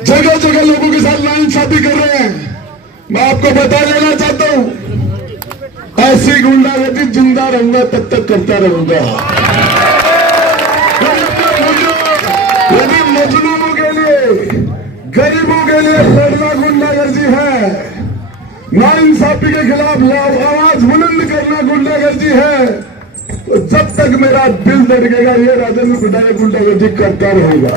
जगह जगह लोगों के साथ नाइंसाफी कर रहे हैं। मैं आपको बता देना चाहता हूं, ऐसी गुंडागर्दी जिंदा रहूंगा तब तक करता रहूंगा। यदि मजलूमों के लिए, गरीबों के लिए लड़ना गुंडागर्दी है, नाइंसाफी के खिलाफ आवाज बुलंद करना गुंडागर्दी है, तो जब तक मेरा दिल धड़केगा ये राजेंद्र गुंडागर्दी गुंडागर्दी करता रहेगा।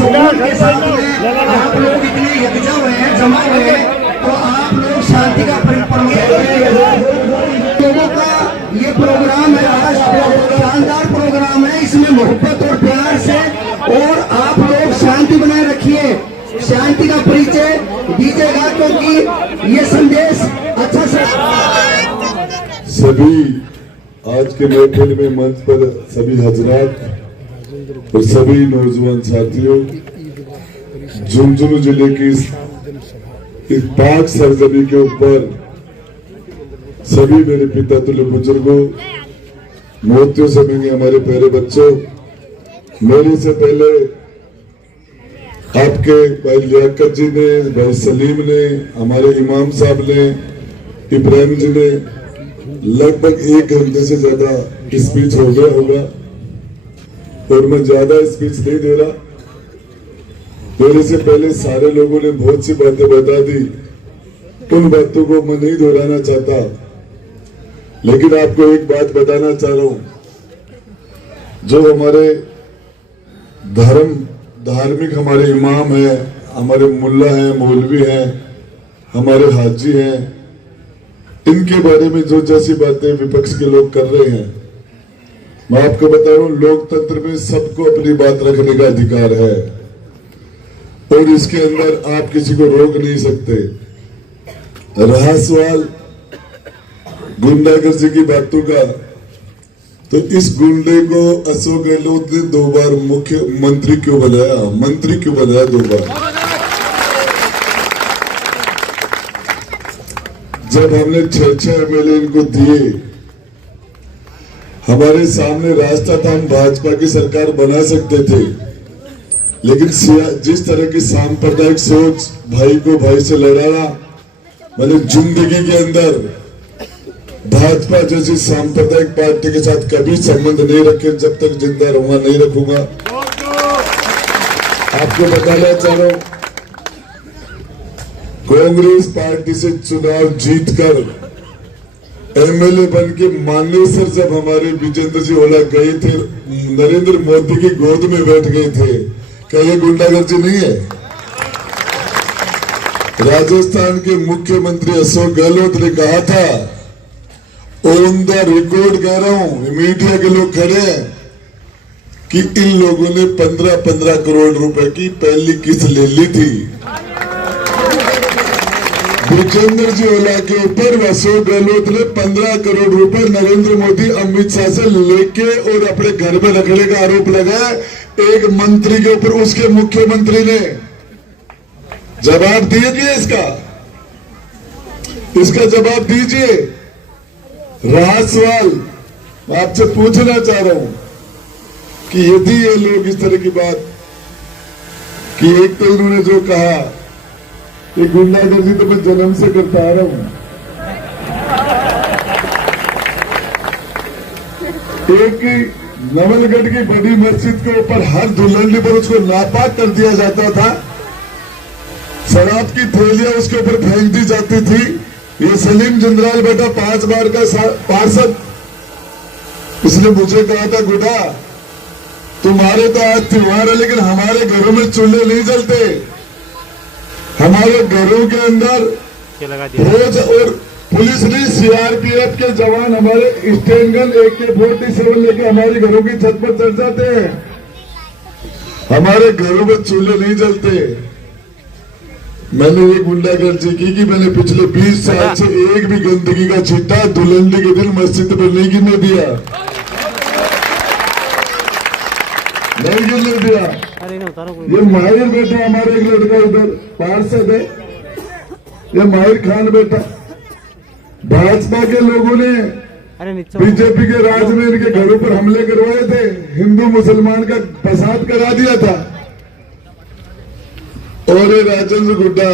के साथ में आप लोग इतने यकजा हुए हैं, जमा हुए हैं, तो आप लोग शांति का लोगों का ये प्रोग्राम है, आज शानदार प्रोग्राम है, इसमें मोहब्बत और प्यार से, और आप लोग शांति बनाए रखिए, शांति का परिचय दीजिएगा, क्योंकि ये संदेश अच्छा से सभी आज के महफिल में मंच पर सभी हजरात और सभी नौजवान साथियों, झुंझुनू जिले की इस पाक सरजमी के ऊपर सभी मेरे पिता तुल्य बुजुर्गों, मोतियों से मिले हमारे प्यारे बच्चों, मेरे से पहले आपके भाई लियाकत जी ने, भाई सलीम ने, हमारे इमाम साहब ने, इब्राहिम जी ने लगभग 1 घंटे से ज्यादा स्पीच हो गया होगा, और मैं ज्यादा स्पीच नहीं दे रहा। मेरे से पहले सारे लोगों ने बहुत सी बातें बता दी, उन बातों को मैं नहीं दोहराना चाहता, लेकिन आपको एक बात बताना चाह रहा हूं। जो हमारे धार्मिक हमारे इमाम हैं, हमारे मुल्ला हैं, मौलवी हैं, हमारे हाजी हैं, इनके बारे में जो जैसी बातें विपक्ष के लोग कर रहे हैं, मैं आपको बता रहा हूं, लोकतंत्र में सबको अपनी बात रखने का अधिकार है, और इसके अंदर आप किसी को रोक नहीं सकते। रहा सवाल गुंडागर्दी की बातों का, तो इस गुंडे को अशोक गहलोत ने 2 बार मुख्यमंत्री क्यों बनाया, मंत्री क्यों बनाया 2 बार? जब हमने 6 MLA इनको दिए, हमारे सामने रास्ता था, हम भाजपा की सरकार बना सकते थे, लेकिन जिस तरह की सांप्रदायिक सोच भाई को भाई से लड़ाना, मैंने जिंदगी के अंदर भाजपा जैसी सांप्रदायिक पार्टी के साथ कभी संबंध नहीं रखे, जब तक जिंदा रहूंगा नहीं रखूंगा। आपको बताना चाह रहा हूं, कांग्रेस पार्टी से चुनाव जीतकर MLA बन के मानेसर जब हमारे विजेंद्र जी ओला गए थे, नरेंद्र मोदी की गोद में बैठ गए थे, क्या ये गुंडागर्दी नहीं है? राजस्थान के मुख्यमंत्री अशोक गहलोत ने कहा था, ऑन द रिकॉर्ड कह रहा हूं, मीडिया के लोग खड़े हैं, कि इन लोगों ने 15-15 करोड़ रुपए की पहली किस्त ले ली थी। विजेंद्र जी ओला के ऊपर अशोक गहलोत ने 15 करोड़ रुपए नरेंद्र मोदी अमित शाह से लेके और अपने घर में रखने का आरोप लगाया एक मंत्री के ऊपर। उसके मुख्यमंत्री ने जवाब दिए कि इसका जवाब दीजिए। रहा सवाल, मैं आपसे पूछना चाह रहा हूं कि यदि ये लोग इस तरह की बात कि एक तो उन्होंने जो कहा, ये गुंडागर्दी तो मैं जन्म से करता आ रहा हूं। एक नवलगढ़ की बड़ी मस्जिद के ऊपर हर दुल्हन पर उसको नापाक कर दिया जाता था, शराब की थैलियां उसके ऊपर फेंक दी जाती थी। ये सलीम जिंद्राल बेटा 5 बार का पार्षद, इसने मुझे कहा था, गुडा तुम्हारे तो आज त्योहार है, लेकिन हमारे घरों में चूल्हे नहीं जलते, हमारे घरों के अंदर रोज, और पुलिस ने CRPF के जवान हमारे स्टेन गन AK-47 लेके हमारे घरों की छत पर चढ़ जाते हैं, हमारे घरों में चूल्हे नहीं जलते। मैंने ये गुंडागर्दी की कि मैंने पिछले 20 साल से एक भी गंदगी का छींटा दुल्हन के दिन मस्जिद पर नहीं गिरने दिया, नहीं गिरने दिया। ये माहिर बेटा हमारे एक लड़का उधर पार्षद है, ये माहिर खान बेटा, भाजपा के लोगों ने बीजेपी के राज में इनके घरों पर हमले करवाए थे, हिंदू मुसलमान का फसाद करा दिया था। और ये राजेंद्र गुड्डा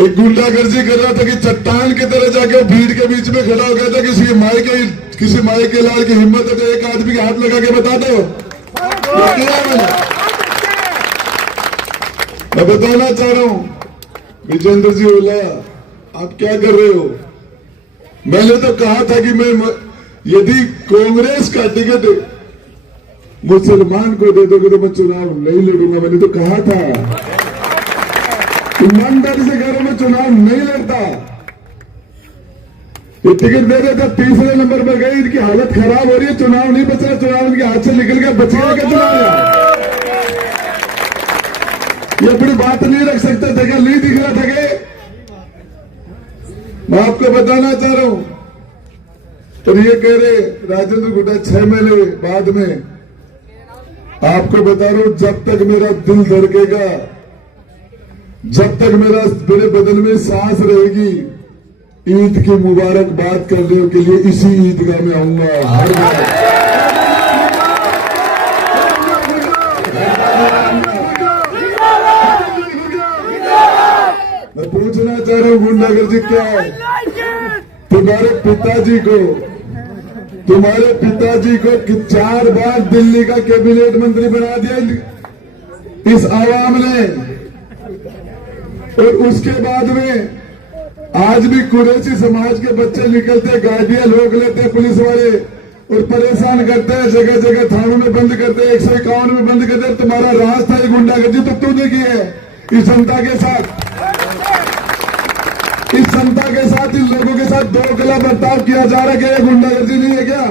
एक गुंडागर्दी कर रहा था कि चट्टान की तरह जाके भीड़ के बीच में खड़ा हो गया था। किसी माई के लाल की हिम्मत है तो एक आदमी के हाथ लगा के बता दो ये किया मैंने। मैं बताना चाह रहा हूं विजेंद्र जी ओला, आप क्या कर रहे हो? मैंने तो कहा था कि मैं यदि कांग्रेस का टिकट मुसलमान को दे दोगे तो मैं चुनाव नहीं लड़ूंगा। मैंने तो कहा था ईमानदारी से कह रहा हूं, मैं चुनाव नहीं लड़ता। ये टिकट दे रहे थे, तीसरे नंबर पर गई, इनकी हालत खराब हो रही है, चुनाव नहीं बच रहा, चुनाव इनके हाथ से निकल गया, बचेगा क्या चुनाव? ये अपनी बात नहीं रख सकते थे क्या? नहीं दिख रहा था कि मैं आपको बताना चाह रहा हूं। और ये कह रहे राजेंद्र गुड्डा 6 महीने बाद में, आपको बता रहा हूं जब तक मेरा दिल धड़केगा, जब तक मेरे बदन में सांस रहेगी, ईद की मुबारकबाद करने के लिए इसी ईदगाह में आऊंगा हर बार। मैं पूछना चाह रहा हूं गुंडागर्दी क्या है? तुम्हारे पिताजी को 4 बार दिल्ली का कैबिनेट मंत्री बना दिया इस आवाम ने, और उसके बाद में आज भी कुरैशी समाज के बच्चे निकलते, गाड़ियां रोक लेते पुलिस वाले और परेशान करते हैं, जगह जगह थानों में बंद करते हैं, 151 में बंद करते हैं। तुम्हारा राज था ये गुंडागर्दी तो तूने की है इस जनता के साथ, इस जनता के साथ, इन लोगों के साथ 2 गला बर्ताव किया जा रहा है। क्या गुंडागर्दी नहीं है क्या?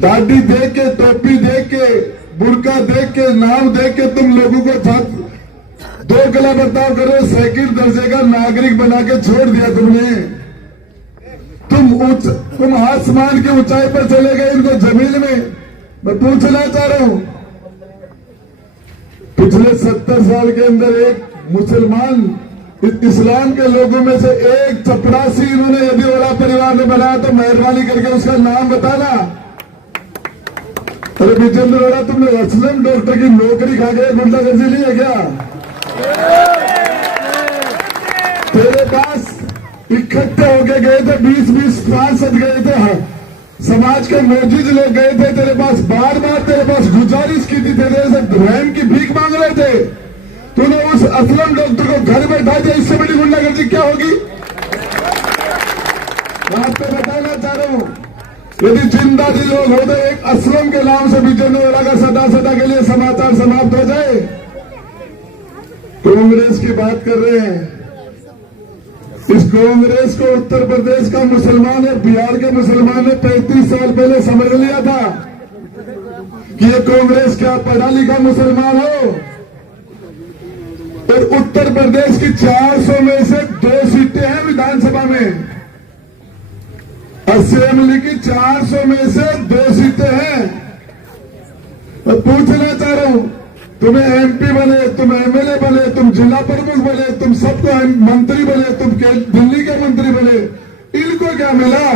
दाढ़ी देख के, टोपी देख के, बुर्का देख के, नाम देख के तुम लोगों को साथ 2 गला बर्ताव करो, सेकंड दर्जे का नागरिक बना के छोड़ दिया तुमने। तुम आसमान की ऊंचाई पर चले गए, इनको जमीन में। मैं पूछना चाह रहा हूं, पिछले 70 साल के अंदर एक मुसलमान इस्लाम के लोगों में से एक चपरासी इन्होंने यदि ओला परिवार ने बनाया तो मेहरबानी करके उसका नाम बताना। अरे विजेंद्र ओला, तुमने असलम डॉक्टर की नौकरी खा गए, गुंडागर्दी नहीं है क्या? तेरे पास इकट्ठे होके गए थे 20-20 सांसद गए थे, समाज के मौजूद लोग गए थे तेरे पास, बार बार तेरे पास गुजारिश की थी, तेरे से रहम की भीख मांग रहे थे। तूने उस असलम डॉक्टर को घर बैठा दिया, इससे बड़ी गुंडागर्दी क्या होगी? मैं आपको बताना चाह रहा हूं, यदि जिंदा दिल लोग हो तो एक असलम के नाम से विजेंद्र ओला का सदा के लिए समाचार समाप्त हो जाए। कांग्रेस की बात कर रहे हैं, इस कांग्रेस को उत्तर प्रदेश का मुसलमान और बिहार के मुसलमान ने 35 साल पहले समझ लिया था कि ये कांग्रेस क्या पढ़ा लिखा मुसलमान हो। और उत्तर प्रदेश की 400 में से 2 सीटें हैं विधानसभा में, असेंबली की 400 में से 2 सीटें हैं। मैं पूछना चाह रहा हूं, तुम्हें एमपी बने, तुम एमएलए बने, तुम जिला प्रमुख बने, तुम सबको मंत्री बने, तुम दिल्ली के मंत्री बने, इनको क्या मिला?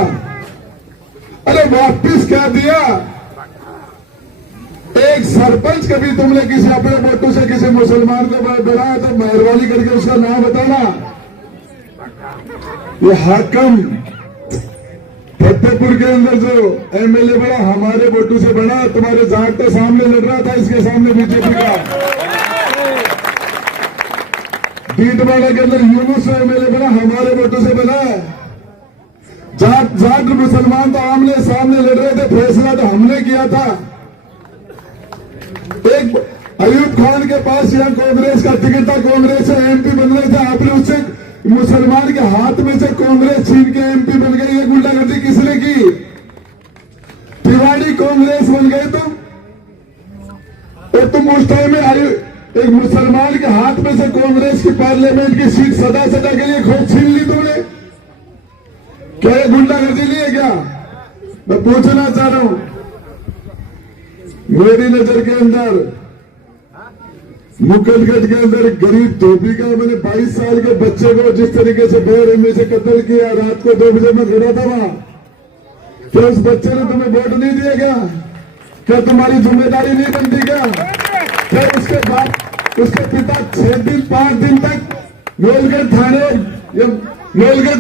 अरे वापिस क्या दिया? एक सरपंच कभी तुमने किसी अपने वोटों से किसी मुसलमान को बनाया तो मेहरबानी करके उसका नाम बताना। ये हाकम फतेहपुर के अंदर जो एमएलए बना, हमारे वोटों से बना, तुम्हारे जाट के सामने लड़ रहा था, इसके सामने बीजेपी का। डीडवाड़ा के अंदर यूनुस एमएलए बना, हमारे वोटों से बना। जाट मुसलमान तो आमने सामने लड़ रहे थे, फैसला तो हमने किया था। एक अयूब खान के पास यहाँ कांग्रेस का टिकट था, कांग्रेस से एमपी बन रहे थे, आपने उससे मुसलमान के हाथ में से कांग्रेस छीन के एमपी बन गई। ये गुंडागर्दी किसने की? तिवाड़ी कांग्रेस बन गए तुम, और तुम उस टाइम में एक मुसलमान के हाथ में से कांग्रेस की पार्लियामेंट की सीट सदा के लिए खोज छीन ली तुमने। क्या ये गुंडागर्दी नहीं है क्या? मैं पूछना चाह रहा हूं, मेरी नजर के अंदर मुकलगढ़ के अंदर गरीब धोबी का मैंने 22 साल के बच्चे को जिस तरीके से बेरहमी से कत्ल किया, रात को 2 बजे में खड़ा था वहां, क्या उस बच्चे ने तुम्हें वोट नहीं दिया क्या? क्या तुम्हारी जिम्मेदारी नहीं बनती क्या? फिर उसके बाद उसके पिता 6 दिन 5 दिन तक नवलगढ़ थाने और नवलगढ़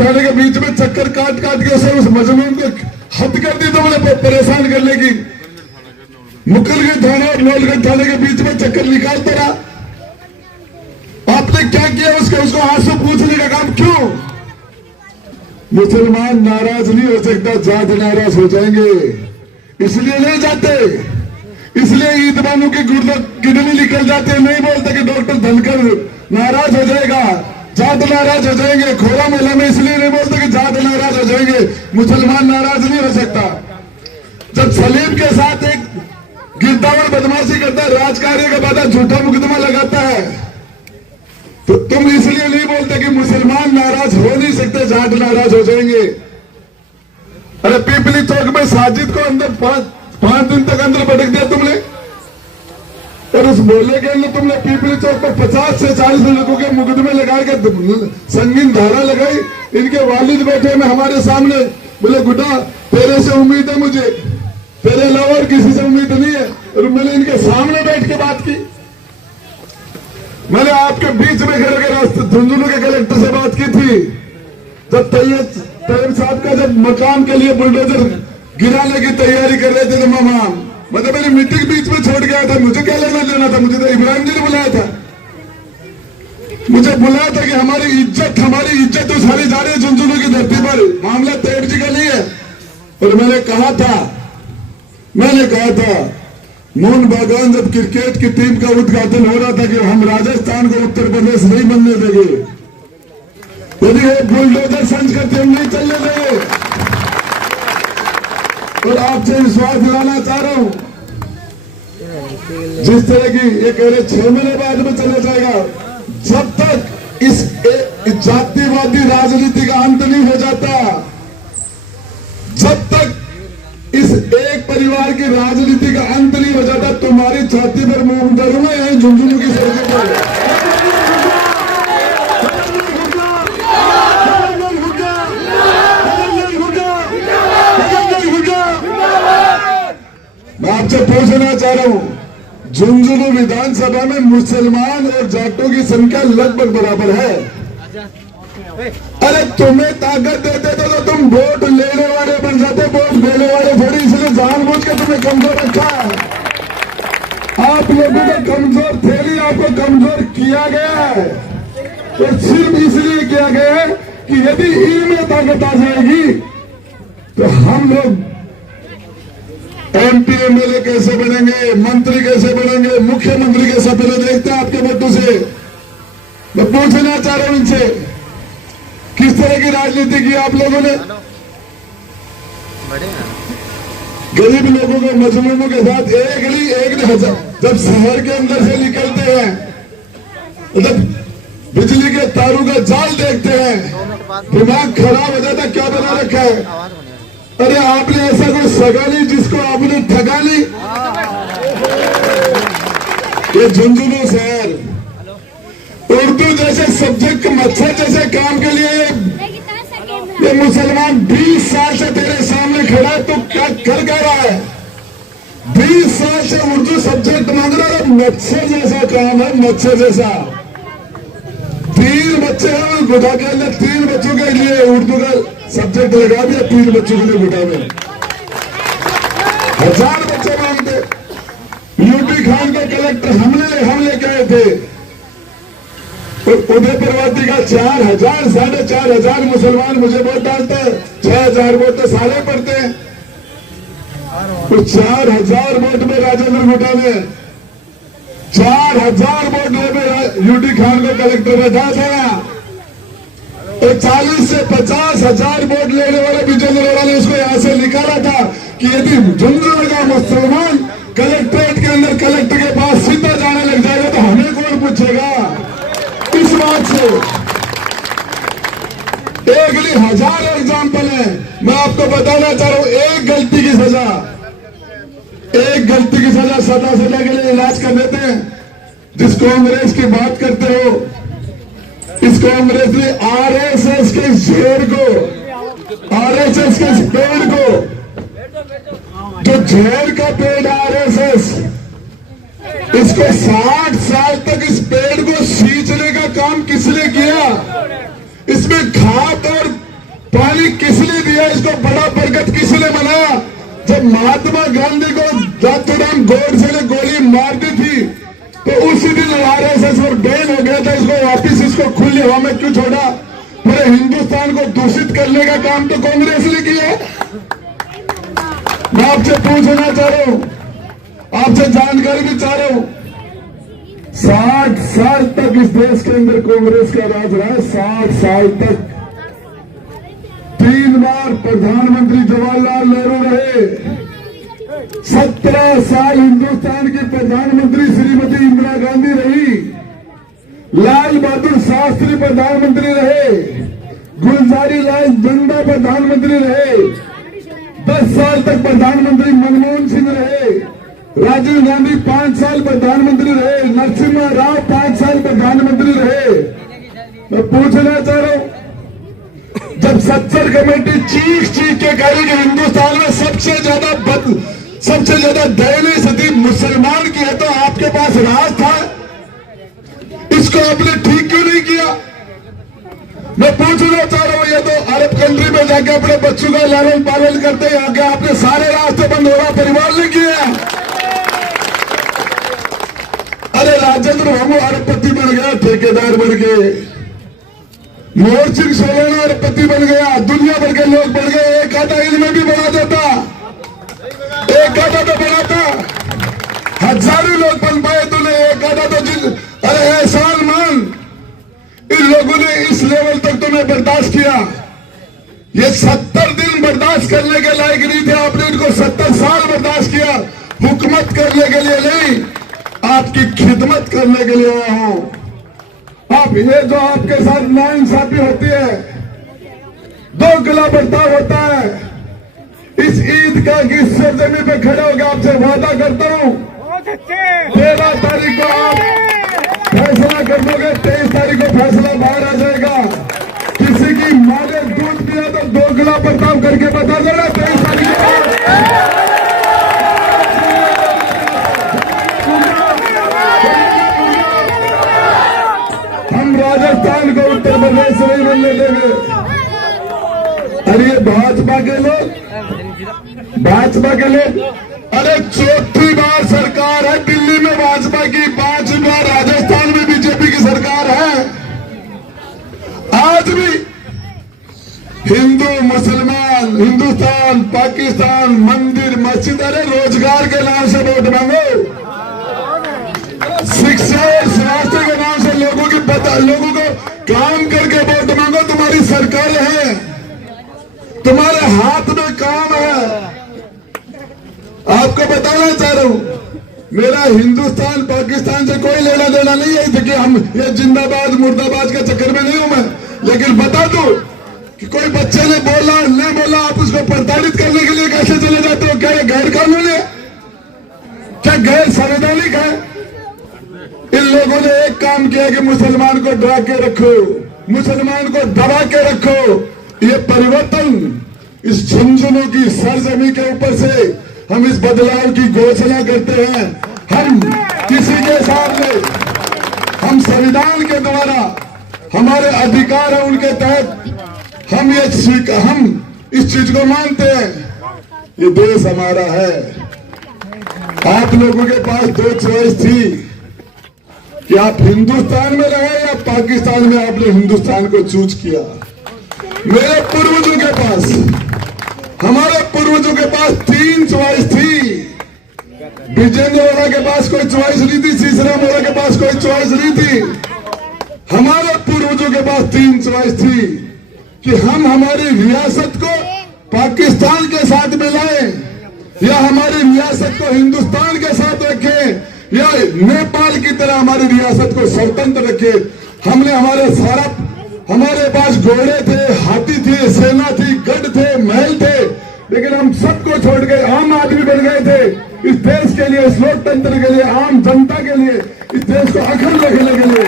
थाने के बीच में चक्कर काट काट के उसे उस मजलूम को हद कर दी, तो उन्हें परेशान करने की मुकलगढ़ थाने और नवलगढ़ थाने के बीच में चक्कर निकालता रहा। आपने क्या किया उसको आंसू पूछने का काम क्यों? मुसलमान नाराज नहीं हो सकता, जाट नाराज हो जाएंगे, इसलिए नहीं जाते, इसलिए ईद बानू की किडनी निकल जाते, नहीं बोलते कि डॉक्टर धनकर नाराज हो जाएगा, जाट नाराज हो जाएंगे। खोला मेला में इसलिए नहीं बोलते कि जाट नाराज हो जाएंगे, मुसलमान नाराज नहीं हो सकता। जब सलीम के साथ एक गिरदावर बदमाशी करता है, राजकार्य का बाद झूठा मुकदमा लगाता है, तो तुम इसलिए नहीं बोलते कि मुसलमान नाराज हो नहीं सकते, जाट नाराज हो जाएंगे। अरे पीपली चौक में साजिद को अंदर 5 दिन तक अंदर पटक दिया तुमने, और उस मोहल्ले के अंदर तुमने पीपली चौक पर 50 से 40 लोगों के मुकदमे लगा के संगीन धारा लगाई। इनके वालिद बैठे में हमारे सामने, बोले गुड्डा तेरे से उम्मीद है मुझे, तेरे अलावा और किसी से उम्मीद नहीं है, और मैंने इनके सामने बैठ के बात की। मैंने आपके बीच में घर के रास्ते झुंझुनू के कलेक्टर से बात की थी, जब तैयब साहब का जब मकान के लिए बुलडोजर गिराने की तैयारी कर रहे थे, तो मतलब मेरी मीटिंग बीच में छोड़ गया था। मुझे क्या लेना देना था? मुझे तो इब्राहिम जी ने बुलाया था, मुझे बुलाया था कि हमारी इज्जत तो सारी जा रही है झुंझुनू की धरती पर, मामला तैयब जी का नहीं है। और मैंने कहा था मोहन बागान जब क्रिकेट की टीम का उद्घाटन हो रहा था कि हम राजस्थान को उत्तर प्रदेश नहीं बनने देंगे, यदि वो बुलडोजर संच करते हम नहीं चलने देंगे। और आपसे विश्वास दिलाना चाह रहा हूं, जिस तरह की ये कह रहे 6 महीने बाद में चला जाएगा, जब तक इस जातिवादी राजनीति का अंत नहीं हो जाता, जब तक इस एक परिवार की राजनीति का अंत नहीं हो जाता, तुम्हारी छाती पर मुंह धरूंगा यही झुंझुनू की सड़कों पर। मैं आपसे पूछना चाह रहा हूं, झुंझुनू विधानसभा में मुसलमान और जाटों की संख्या लगभग बराबर है। अरे तुम्हें ताकत देते तो तुम वोट लेने वाले बन जाते, वोट देने वाले थोड़ी, इसलिए जानबूझ के तुम्हें कमजोर रखा है। आप लोगों को कमजोर थे, आपको कमजोर किया गया है, और सिर्फ इसलिए किया गया है कि यदि इनमें ताकत आ जाएगी तो हम लोग MP MLA कैसे बनेंगे, मंत्री कैसे बनेंगे, मुख्यमंत्री के सपने देखते हैं आपके बच्चों से। मैं पूछना चाह रहा हूं इनसे, किस तरह की राजनीति की आप लोगों ने? गरीब लोगों को, मजलूमों के साथ एक हजार, जब शहर के अंदर से निकलते हैं, जब बिजली के तारों का जाल देखते हैं, दिमाग खराब हो जाता। क्या बना रखा है? अरे आपने ऐसा कोई सगा ली जिसको आपने ठगा ली? ये झुंझुनू शहर उर्दू जैसे सब्जेक्ट, मच्छर जैसे काम के लिए ये मुसलमान 20 साल से तेरे सामने खड़ा है, तो क्या कर रहा है? 20 साल से उर्दू सब्जेक्ट मांग रहा है, मच्छर जैसा काम है, मच्छर जैसा। 3 बच्चे हैं गुटा के अंदर, 3 बच्चों के लिए उर्दू का सब्जेक्ट लगा दिया, 3 बच्चों के लिए गुटा में 1000 बच्चे मांगते। यूपी खान का कलेक्टर हम लेके आए थे, उदयपुरवादी का 4000 4500 मुसलमान मुझे वोट डालते हैं, 6000 वोट तो सारे पड़ते हैं, तो 4000 वोट में राजेंद्र गुटा में 4000 वोट में यूटी खान को कलेक्टर बैठा था, और 40 से 50,000 वोट लेने वाले विजेंद्र अरोड़ा ने उसको यहां से निकाला था कि यदि झुंझुनू का मुसलमान कलेक्ट्रेट के अंदर कलेक्टर के पास सीधा जाने लग जाएगा तो हमें कौन पूछेगा? इस बात से एक नहीं 1000 एग्जाम्पल है। मैं आपको बताना चाह रहा हूं, एक गलती की सजा के लिए इलाज कर देते हैं। जिस कांग्रेस की बात करते हो, इस कांग्रेस ने RSS के शेर को, RSS के पेड़ को, जो झेर का पेड़ RSS इसको 60 साल तक इस पेड़ को सींचने का काम किसने किया? इसमें खाद और पानी किसने दिया? इसको बड़ा बरगद किसने बनाया? जब महात्मा गांधी को नाथूराम गोडसे ने गोली मार दी थी तो उसी दिन आरएसएस और बैन हो गया था। इसको वापिस इसको खुली हवा में क्यों छोड़ा? पूरे हिंदुस्तान को दूषित करने का काम तो कांग्रेस ने किया। मैं आपसे पूछना चाह रहा हूं, आपसे जानकारी भी चाह रहा हूं, 60 साल तक इस देश के अंदर कांग्रेस का राज रहा है। 60 साल तक 3 बार प्रधानमंत्री जवाहरलाल नेहरू रहे, 17 साल हिंदुस्तान की प्रधानमंत्री श्रीमती इंदिरा गांधी रही, लाल बहादुर शास्त्री प्रधानमंत्री रहे, गुलजारी लाल नंदा प्रधानमंत्री रहे, 10 साल तक प्रधानमंत्री मनमोहन सिंह रहे, राजीव गांधी 5 साल प्रधानमंत्री रहे, नरसिम्हा राव 5 साल प्रधानमंत्री रहे। मैं पूछना चाह रहा हूं, जब सत्तर कमेटी चीख के कही कि हिंदुस्तान में सबसे ज्यादा दयनीय स्थिति मुसलमान की है, तो आपके पास राज था, इसको आपने ठीक क्यों नहीं किया? मैं पूछना चाह रहा हूं, ये तो अरब कंट्री में जाके अपने बच्चों का लालन पालन करते हैं, आगे आपने सारे रास्ते बंद हो रहा, परिवार ने किया। अरे राजेंद्र भामू अरबपति बन गया, ठेकेदार बन गए, मोहन सिंह सोलना अरबपति बन गया, दुनिया भर के लोग बन गए। एक आधा इनमें भी बना देता, एक आधा तो बनाता, हजारों लोग बन पाए, तूने एक आधा तो अरे एहसान मान, इन लोगों ने इस लेवल तक तुम्हें बर्दाश्त किया। ये 70 दिन बर्दाश्त करने के लायक नहीं थे, आपने इनको 70 साल बर्दाश्त किया। हुकूमत करने के लिए नहीं, आपकी खिदमत करने के लिए आया हूं। आप ये जो आपके साथ नाइंसाफी होती है, दोगला बर्ताव होता है, इस ईद का की सरजमी पे खड़े होकर आपसे वादा करता हूं, 13 तारीख को आप फैसला कर दोगे, 23 तारीख को फैसला बाहर आ जाएगा। किसी की मां ने दूध पिया तो दोगला बर्ताव करके बता देना। 23 तारीख को हम राजस्थान को उत्तर प्रदेश नहीं बनने देंगे। अरे ये भाजपा के लोग, अरे 4थी बार सरकार है दिल्ली में भाजपा की, 5 बार राजस्थान में बीजेपी की सरकार है। आज भी हिंदू मुसलमान, हिंदुस्तान पाकिस्तान, मंदिर मस्जिद, अरे रोजगार के नाम से वोट मांगो, शिक्षा और स्वास्थ्य के नाम से लोगों को काम करके वोट मांगो। तुम्हारी सरकार है, तुम्हारे हाथ में काम है। आपको बताना चाह रहा हूं, मेरा हिंदुस्तान पाकिस्तान से कोई लेना देना नहीं है कि हम ये जिंदाबाद मुर्दाबाद के चक्कर में नहीं हूं मैं, लेकिन बता दो कि कोई बच्चे ने बोला नहीं बोला, आप उसको प्रताड़ित करने के लिए कैसे चले जाते हो? क्या ये गैर कानूनी है? क्या गैर संवैधानिक है? इन लोगों ने एक काम किया कि मुसलमान को डरा के रखो, मुसलमान को दबा के रखो। ये परिवर्तन इस झुंझुनों की सरजमी के ऊपर से हम इस बदलाव की घोषणा करते हैं। हम किसी के सामने, हम संविधान के द्वारा हमारे अधिकार है, उनके तहत हम इस चीज को मानते हैं। ये देश हमारा है। आप लोगों के पास 2 चॉइस थी कि आप हिंदुस्तान में रहे या पाकिस्तान में। आपने हिंदुस्तान को चूज किया। मेरे पूर्वजों के पास, हमारे पूर्वजों के पास 3 चॉइस थी। विजेंद्र ओरा के पास कोई चॉइस नहीं थी, सीसराम ओरा के पास कोई चॉइस नहीं थी। हमारे पूर्वजों के पास 3 चॉइस थी कि हम हमारी रियासत को पाकिस्तान के साथ मिलाएं या हमारी रियासत को हिंदुस्तान के साथ रखें या नेपाल की तरह हमारी रियासत को स्वतंत्र रखें। हमने हमारे पास घोड़े थे, हाथी थे, सेना थी, गढ़ थे, महल थे, लेकिन हम सबको छोड़ के आम आदमी बन गए थे। इस देश के लिए, इस लोकतंत्र के लिए, आम जनता के लिए, इस देश को अखंड रखने के लिए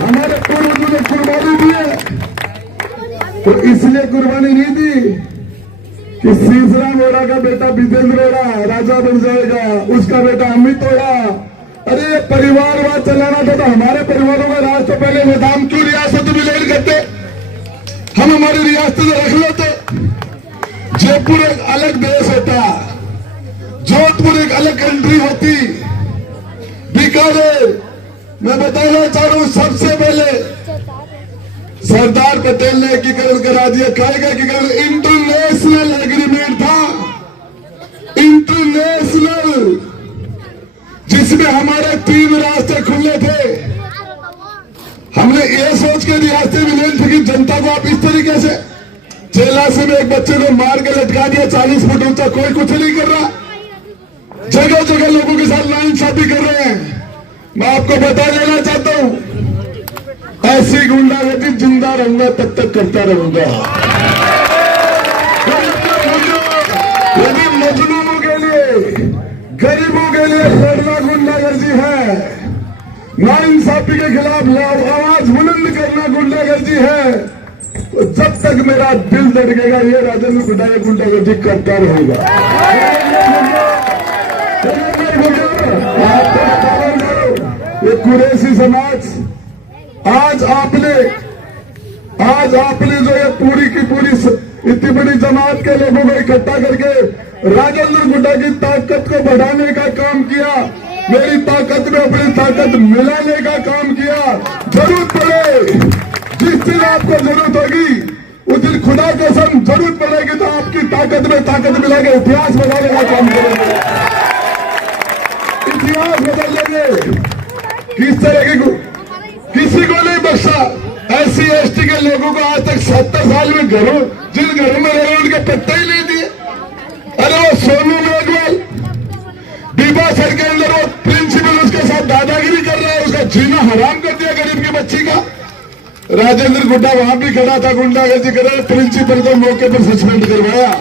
हमारे पूर्वजों ने कुर्बानी दी है। तो इसलिए कुर्बानी नहीं दी कि सीसराम ओरा का बेटा विजेंद्र ओरा राजा बन जाएगा, उसका बेटा अमित ओरा, अरे ये परिवारवाद चलाना था तो हमारे परिवारों का राज तो पहले होता, हम क्यों रियासत में विलीन करते? हम हमारी रियासत में रख लेते। जयपुर एक अलग देश होता, जोधपुर एक अलग कंट्री होती, बीकानेर मैं बताना चाह रहा हूं सबसे पहले सरदार पटेल ने एकीकरण करा दिया। काय का एकीकरण? इंटरनेशनल एग्रीमेंट था, इंटरनेशनल, जिसमें हमारे 3 रास्ते खुले थे। हमने ये सोच के रास्ते विलीन थे कि जनता को आप इस तरीके से चेलासी में एक बच्चे को मार के लटका दिया 40 फुट ऊंचा, कोई कुछ नहीं कर रहा। जगह जगह लोगों के साथ नाइंसाफी कर रहे हैं। मैं आपको बता देना चाहता हूं, ऐसी गुंडागर्दी जिंदा रहूंगा तब तक करता रहूंगा। यदि मजलूमों के लिए, गरीबों के लिए लड़ना गुंडागर्दी है, नाइंसाफी के खिलाफ आवाज बुलंद करना गुंडागर्दी है, तो जब तक मेरा दिल धड़केगा ये राजेंद्र गुड्डा ये गुंडागर्दी करता रहेगा। आपको बताना चाहूं, ये कुरैशी समाज आज आपने जो ये पूरी की पूरी इतनी बड़ी जमात के लोगों को इकट्ठा करके राजेंद्र गुड्डा की ताकत को बढ़ाने का काम किया, मेरी ताकत में अपनी ताकत मिलाने का काम किया। जरूरत पड़े, जिस दिन आपको जरूरत होगी उस दिन खुदा कसम जरूरत पड़ेगी तो आपकी ताकत में ताकत मिला के इतिहास बनाने का काम करेंगे, इतिहास बदल लेंगे। किस तरह की किसी को नहीं बख्शा। SC ST के लोगों को आज तक 70 साल में जिन घरों में रहे उनके पट्टे ही नहीं दिए। अरे वो सोनू मेघवाल डीबा सर के अंदर वो प्रिंसिपल उसके साथ दादागिरी कर रहा है, उसका जीना हराम कर दिया गरीब की बच्ची का। राजेंद्र गुड्डा वहां भी खड़ा था, गुंडागर्दी कर रहा है, प्रिंसिपल को मौके पर सस्पेंड करवाया।